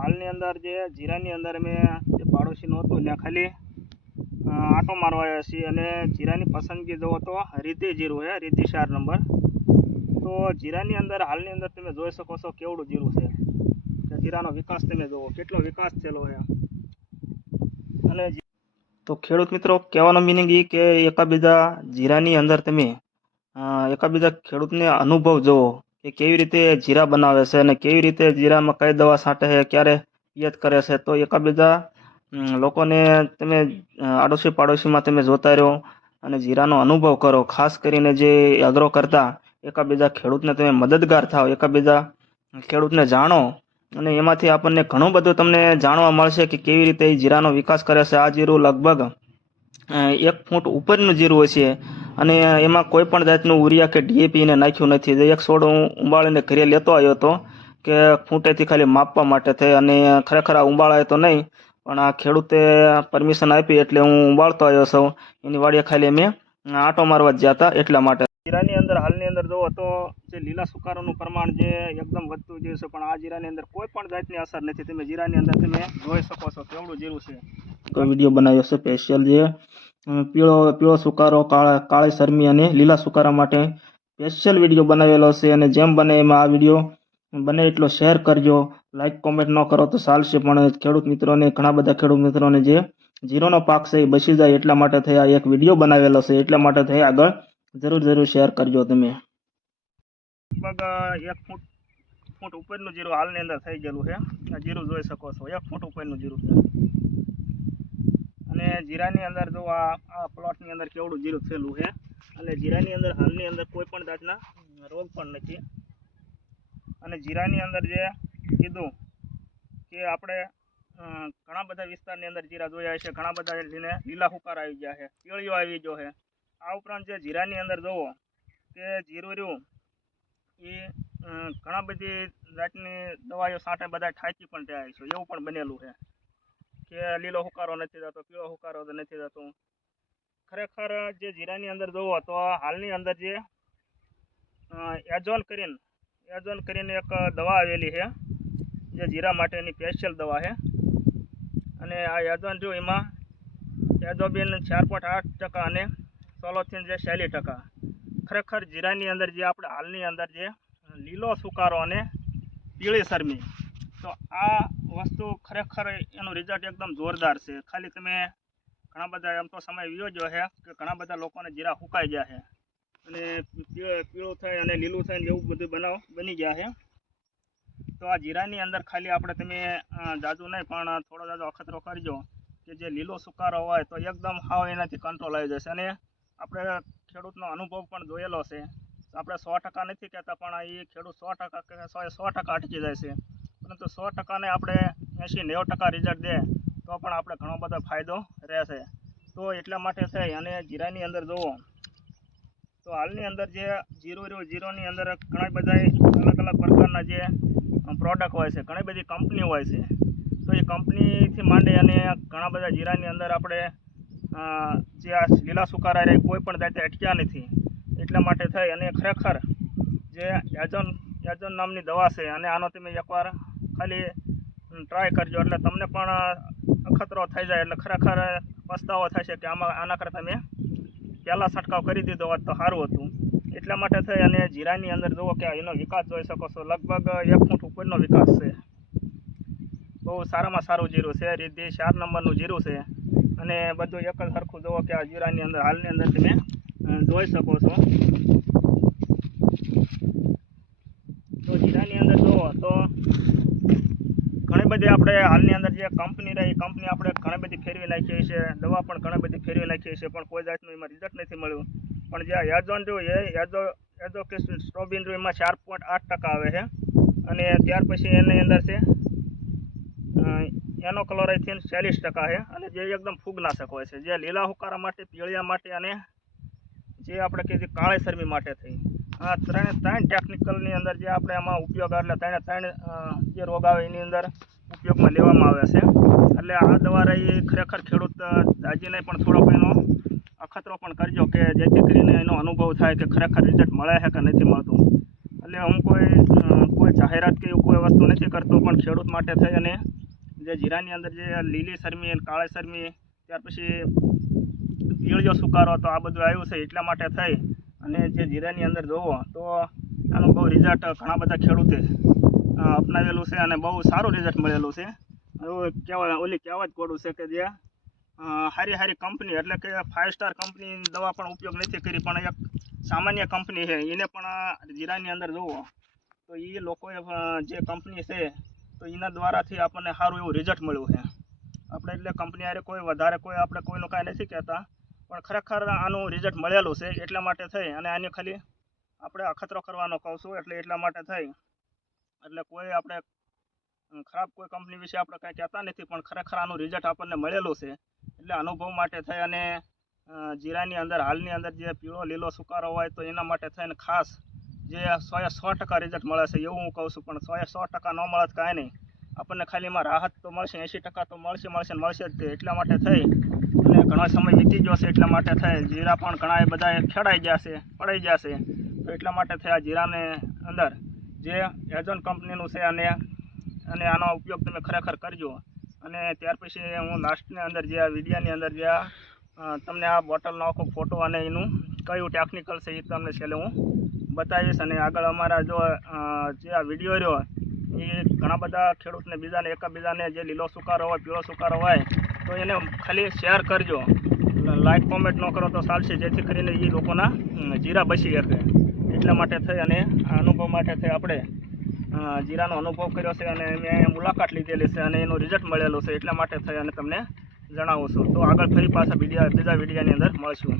હાલની અંદર જે જીરાની અંદર અમે જે પાડોશીનું હતું ત્યાં ખાલી આંટો મારવા આવ્યા છીએ અને જીરાની પસંદગી જોવો તો રીતિ જીરું છે, રીતિ 4 નંબર. તો જીરાની અંદર હાલની અંદર તમે જોઈ શકો છો કેવડું જીરું છે કે જીરાનો વિકાસ તમે જુઓ કેટલો વિકાસ થયેલો છે. અને તો ખેડૂત મિત્રો કહેવાનો મિનિંગ એ કે એકાબીજા જીરાની અંદર તમે એકાબીજા ખેડૂતને અનુભવ જોવો કે કેવી રીતે જીરા બનાવે છે અને કેવી રીતે જીરામાં કઈ દવા છાંટે છે, ક્યારે પિયત કરે છે. તો એકાબીજા લોકોને તમે આડોશી પાડોશીમાં તમે જોતા રહો અને જીરાનો અનુભવ કરો. ખાસ કરીને જે અગ્રો કરતા એકાબીજા ખેડૂતને તમે મદદગાર થાવ, એકાબીજા ખેડૂતને જાણો અને એમાંથી આપણને ઘણું બધું તમને જાણવા મળશે કે કેવી રીતે એ જીરાનો વિકાસ કરે છે. આ જીરું લગભગ 1 ફૂટ ઉપરનું જીરું હશે અને એમાં કોઈ પણ જાતનું ઉરિયા કે ડીએપી ને નાખ્યું નથી. એક છોડ હું ઉંબાળીને ઘરે લેતો આવ્યો હતો કે ફૂટેથી ખાલી માપવા માટે થઈ અને ખરેખર આ ઉંબાળાય તો નહીં, પણ આ ખેડૂતે પરમિશન આપી એટલે હું ઉંબાળતો આવ્યો છું. એની વાડીએ ખાલી અમે આંટો મારવા જ ગયા હતા એટલા માટે. જીરાની અંદર હાલની અંદર જોવો તો જે લીલા સુકારોનું પ્રમાણ જે એકદમ વધતું જાય છે, પણ આ જીરાની અંદર કોઈ પણ જાતની અસર નથી. તમે જીરાની અંદર તમે જોઈ શકો છો કેવડું જીરું છે. વિડીયો બનાવ્યો છે સ્પેશિયલ જે પીળો સુકારો, કાળી શરમી અને લીલા સુકારા માટે સ્પેશિયલ વિડીયો બનાવેલો છે. અને જેમ બને એમાં આ વિડીયો બને એટલો શેર કરજો. લાઈક કોમેન્ટ ન કરો તો ચાલશે, પણ ખેડૂત મિત્રોને ઘણા બધા ખેડૂત મિત્રોને જે જીરોનો પાક છે એ બચી જાય એટલા માટે થઈ આ એક વિડીયો બનાવેલો છે. એટલા માટે થઈ આગળ જરૂર શેર કરજો તમે. લગભગ 1 ફૂટ ઉપરનું જીરું હાલની અંદર થઈ ગયેલું છે. આ જીરું જોઈ શકો છો 1 ફૂટ ઉપરનું જીરું છે. અને જીરાની અંદર જો આ પ્લોટની અંદર કેવડું જીરું થયેલું છે અને જીરાની અંદર હાલની અંદર કોઈ પણ જાતના રોગ પણ નથી. અને જીરાની અંદર જે કીધું કે આપણે ઘણા બધા વિસ્તારની અંદર જીરા જોયા છે, ઘણા બધા લીલા હુકાર આવી ગયા છે, પીળીઓ આવી ગયો છે. આ ઉપરાંત જે જીરાની અંદર જોવો કે જીરું રહ્યું એ ઘણા બધી જાતની દવાઈઓ છાંટે બધા ઠાકી પણ જાય છે, એવું પણ બનેલું છે કે લીલો હુકારો નથી થતો, પીળો હુકારો નથી થતો. ખરેખર જે જીરાની અંદર જોવો તો હાલની અંદર જે એઝોન કરીને એક દવા આવેલી છે જે જીરા માટેની સ્પેશિયલ દવા છે. અને આ એઝોન જો એમાં એઝોબિન 4.8% અને સોલોથિન જે 40%. ખરેખર જીરાની અંદર જે આપણે હાલની અંદર જે લીલો સુકારો અને પીળી શરમી, તો આ વસ્તુ ખરેખર એનું રિઝલ્ટ એકદમ જોરદાર છે. ખાલી તમે ઘણા બધા એમ તો સમય વિયો ગયો છે કે ઘણા બધા લોકોને જીરા સુકાઈ ગયા છે અને પીળું થાય અને લીલું થાય ને એવું બધું બની ગયા છે. તો આ જીરાની અંદર ખાલી આપણે તમે જાજુ નહીં પણ થોડો જાજો અખતરો કરજો કે જે લીલો સુકારો હોય તો એકદમ હાવ એનાથી કંટ્રોલ આવી જશે. અને આપણે ખેડૂતનો અનુભવ પણ જોયેલો છે. આપણે 100% નથી કહેતા, પણ એ ખેડૂત 100% કે 100% અટકી જાય છે, પરંતુ 100% ને આપણે 80-90% રિઝલ્ટ દે તો પણ આપણે ઘણો બધો ફાયદો રહેશે. તો એટલા માટે થઈ અને જીરાની અંદર જુઓ તો હાલની અંદર જે જીરોની અંદર ઘણા બધા અલગ પ્રકારના જે પ્રોડક્ટ હોય છે, ઘણી બધી કંપની હોય છે. તો એ કંપનીથી માંડી અને ઘણા બધા જીરાની અંદર આપણે જે આ લીલા સુકારા રહે કોઈ પણ જાતે અટક્યા નથી. એટલા માટે થઈ અને ખરેખર જે એઝોન નામની દવા છે અને આનો તમે એકવાર ખાલી ટ્રાય કરજો એટલે તમને પણ અખતરો થઈ જાય એટલે ખરેખર પસ્તાવો થશે કે આના કરતાં તમે પહેલાં છંટકાવ કરી દીધો હોત તો સારું હતું. એટલા માટે થઈ અને જીરાની અંદર જુઓ કે એનો વિકાસ જોઈ શકો છો, લગભગ 1 ફૂટ ઉપરનો વિકાસ છે. બહુ સારામાં સારું જીરું છે, રીતિ 4 નંબરનું જીરું છે. અને બધું એક જ સરખું જુઓ કે આ જીરાની અંદર હાલની અંદર તમે જોઈ શકો છો. તો જીરાની અંદર જુઓ તો ઘણી બધી આપણે હાલની અંદર જે કંપની રહી કંપની આપણે ઘણી બધી ફેરવી નાખી છે, દવા પણ ઘણી બધી ફેરવી નાખી છે, પણ કોઈ જાતનું એમાં રિઝલ્ટ નથી મળ્યું. પણ જે એઝોન રહ્યું એઝોકેસ્ટ્રોબિન રહ્યું એમાં 4.8% આવે છે. અને ત્યાર પછી એની અંદર છે એનો ક્લોરાઇથિન 40% છે. અને જે એકદમ ફૂગનાશક હોય છે, જે લીલા હુકારા માટે, પીળિયા માટે અને જે આપણે કહીએ કાળી શરમી માટે થઈ. આ ત્રણ ટેકનિકલની અંદર જે આપણે આમાં ઉપયોગ એટલે ત્રણ જે રોગ આવે એની અંદર ઉપયોગમાં લેવામાં આવે છે. એટલે આ દવા રહી ખરેખર ખેડૂત દાજીને પણ થોડોક એનો અખતરો પણ કરજો કે જેથી કરીને એનો અનુભવ થાય કે ખરેખર રિઝલ્ટ મળે છે કે નથી મળતું. એટલે હું કોઈ કોઈ જાહેરાત કે એવું કોઈ વસ્તુ નથી કરતો, પણ ખેડૂત માટે થઈ અને જે જીરાની અંદર જે લીલી શરમી અને કાળી શરમી, ત્યાર પછી પીળિયો સુકારો, તો આ બધું આવ્યું છે એટલા માટે થઈ અને જે જીરાની અંદર જોવો તો આનું બહુ રિઝલ્ટ ઘણા બધા ખેડૂતે અપનાવેલું છે અને બહુ સારું રિઝલ્ટ મળેલું છે. ઓલી કહેવત ગોળું છે કે જે સારી કંપની એટલે કે 5 સ્ટાર કંપની દવા પણ ઉપયોગ નથી કરી, પણ એક સામાન્ય કંપની છે એને પણ જીરાની અંદર જુઓ તો એ લોકોએ જે કંપની છે તો એના દ્વારાથી આપણને સારું એવું રિઝલ્ટ મળ્યું છે. આપણે એટલે કંપની હારે કોઈ વધારે કોઈ આપણે કોઈનું કાંઈ નથી કહેતા, પણ ખરેખર આનું રિઝલ્ટ મળેલું છે એટલા માટે થઈ અને આની ખાલી આપણે અખતરો કરવાનો કહું છું, એટલે એટલા માટે થઈ એટલે કોઈ આપણે ખરાબ કોઈ કંપની વિશે આપણે કાંઈ કહેતા નથી, પણ ખરેખર આનું રિઝલ્ટ આપણને મળેલું છે. એટલે અનુભવ માટે થઈ અને જીરાની અંદર હાલની અંદર જે પીળો લીલો સુકારો હોય તો એના માટે થઈને ખાસ જે 100% રિઝલ્ટ મળે છે એવું હું કહું છું, પણ 100% ન મળે કાંઈ નહીં, આપણને ખાલી એમાં રાહત તો મળશે, 80% તો મળશે જ તે. એટલા માટે થઈ અને ઘણો સમય વીતી ગયો છે, એટલા માટે થઈ જીરા પણ ઘણા બધા ખેડાઈ ગયા છે, પડાઈ ગયા છે. તો એટલા માટે થઈ આ જીરાને અંદર જે એજોન કંપનીનું છે અને આનો ઉપયોગ તમે ખરેખર કરજો. અને ત્યાર પછી હું લાસ્ટની અંદર જે આ વિડીયોની અંદર જે તમને આ બોટલનો આખો ફોટો અને એનું કયું ટેકનિકલ છે એ તમને છેલ્લે હું બતાવીશ. અને આગળ અમારા જો જે આ વિડીયો રહ્યો એ ઘણા બધા ખેડૂતને બીજાને એકબીજાને જે લીલો સુકારો હોય પીળો સુકારો હોય તો એને ખાલી શેર કરજો, લાઈક કોમેન્ટ ન કરો તો ચાલશે, જેથી કરીને એ લોકોના જીરા બચી શકે. એટલા માટે થઈ અને આ અનુભવ માટે થઈ આપણે જીરાનો અનુભવ કર્યો છે અને મેં અહીંયા મુલાકાત લીધેલી છે અને એનું રિઝલ્ટ મળેલું છે. એટલા માટે થઈ અને તમને જણાવું છું. તો આગળ ફરી પાછા બીજા વિડીયોની અંદર મળશું.